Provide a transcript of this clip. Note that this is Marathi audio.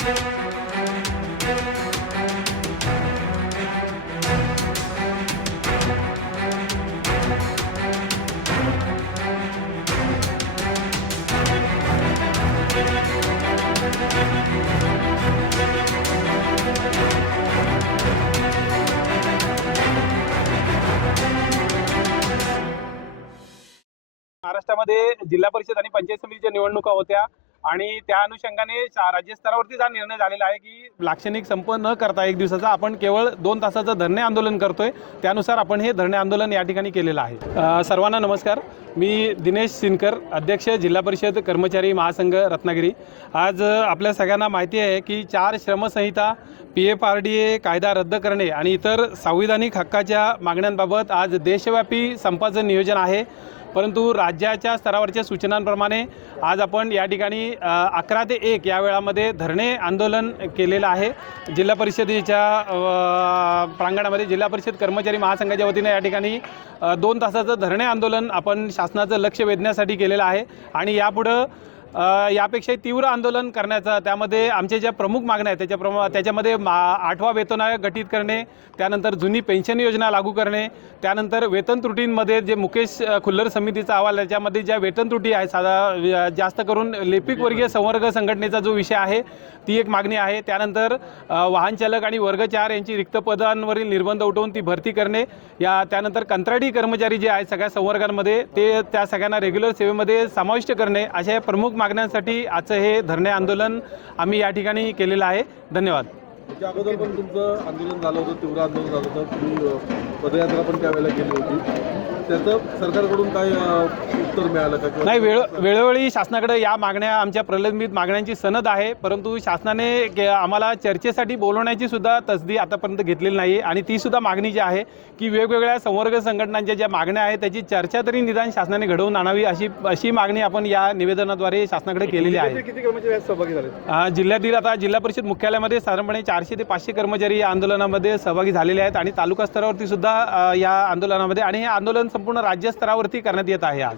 महाराष्ट्रामध्ये जिल्हा परिषद आणि पंचायत समितीच्या निवडणुका होत्या आणि त्या अनुषंगाने राज्य स्तरावरती हा निर्णय झालेला आहे की लाक्षणिक संप न करता एक दिवसाचा आपण केवळ 2 तासाचं धरणे आंदोलन करतोय। त्यानुसार आपण हे धरणे आंदोलन या ठिकाणी केलेलं आहे। सर्वांना नमस्कार, मी दिनेश सिनकर, अध्यक्ष जिल्हा परिषद कर्मचारी महासंघ रत्नागिरी। आज आपल्या सगळ्यांना माहिती आहे की 4 श्रमसंहिता, PFRDA कायदा रद्द करणे आणि इतर संविधानिक हक्काच्या मागण्यांबाबत आज देशव्यापी संपाचं नियोजन आहे। परंतु राज्याच्या स्तरावरच्या सूचनांप्रमाणे आज आपण या ठिकाणी 11 ते 1 या वेळामध्ये धरणे आंदोलन केलेलं आहे। जिल्हा परिषदेच्या प्रांगणामध्ये जिल्हा परिषद कर्मचारी महासंघाच्या वतीने या ठिकाणी 2 तासाचं धरणे आंदोलन आपण शासनाचं लक्ष वेधण्यासाठी केलेलं आहे आणि यापुढे यापेक्षा तीव्र आंदोलन करण्याचा, त्यामध्ये आमच्या ज्या प्रमुख मागण्या आहेत त्याच्यामध्ये 8वा वेतन आयोग गठीत करणे, त्यानंतर जुनी पेन्शन योजना लागू करणे, त्यानंतर वेतन त्रुटींमध्ये जे मुकेश खुल्लर समितीचा अहवाल त्याच्यामध्ये ज्या वेतन त्रुटी आहे जास्त करून लिपिक वर्गीय संवर्ग संघटनेचा जो विषय आहे ती एक मागणी आहे। त्यानंतर वाहन चालक आणि वर्ग 4 यांची रिक्त पदांवरील निर्बंध उठवून ती भरती करणे, त्यानंतर कंत्राटी कर्मचारी जे आहेत सगळ्या संवर्गांमध्ये त्या सगळ्यांना रेग्युलर सेवेमध्ये समाविष्ट करणे, अशा प्रमुख मागण्यांसाठी आजचं हे धरणे आंदोलन आम्ही या ठिकाणी केलेलं आहे। धन्यवाद। त्या अगोदर पण तुमचं आंदोलन झालं होतं, तीव्र आंदोलन झालं होतं, तुम्ही पदयात्रा पण त्यावेळेला केली होती, त्याचं सरकारकडून काय उत्तर मिळालं का? नाही, वेळोवेळी शासनाकडे या मागण्या, आमच्या प्रलंबित मागण्यांची सनद आहे, परंतु शासनाने आम्हाला चर्चेसाठी बोलवण्याची सुद्धा तसदी आतापर्यंत घेतलेली नाही आणि ती सुद्धा मागणी जी आहे की वेगवेगळ्या संवर्ग संघटनांच्या ज्या मागण्या आहेत त्याची चर्चा तरी निदान शासनाने घडवून आणावी अशी मागणी आपण या निवेदनाद्वारे शासनाकडे केलेली आहे। किती कर्मचारी सहभागी झाले? जिल्ह्यातील आता जिल्हा परिषद मुख्यालयामध्ये साधारणपणे 400 ते 500 कर्मचारी या आंदोलनामध्ये सहभागी झालेले आहेत आणि तालुका स्तरावरती सुद्धा या आंदोलनामध्ये, आणि हे आंदोलन संपूर्ण राज्य स्तरावरती करण्यात येत आहे आज।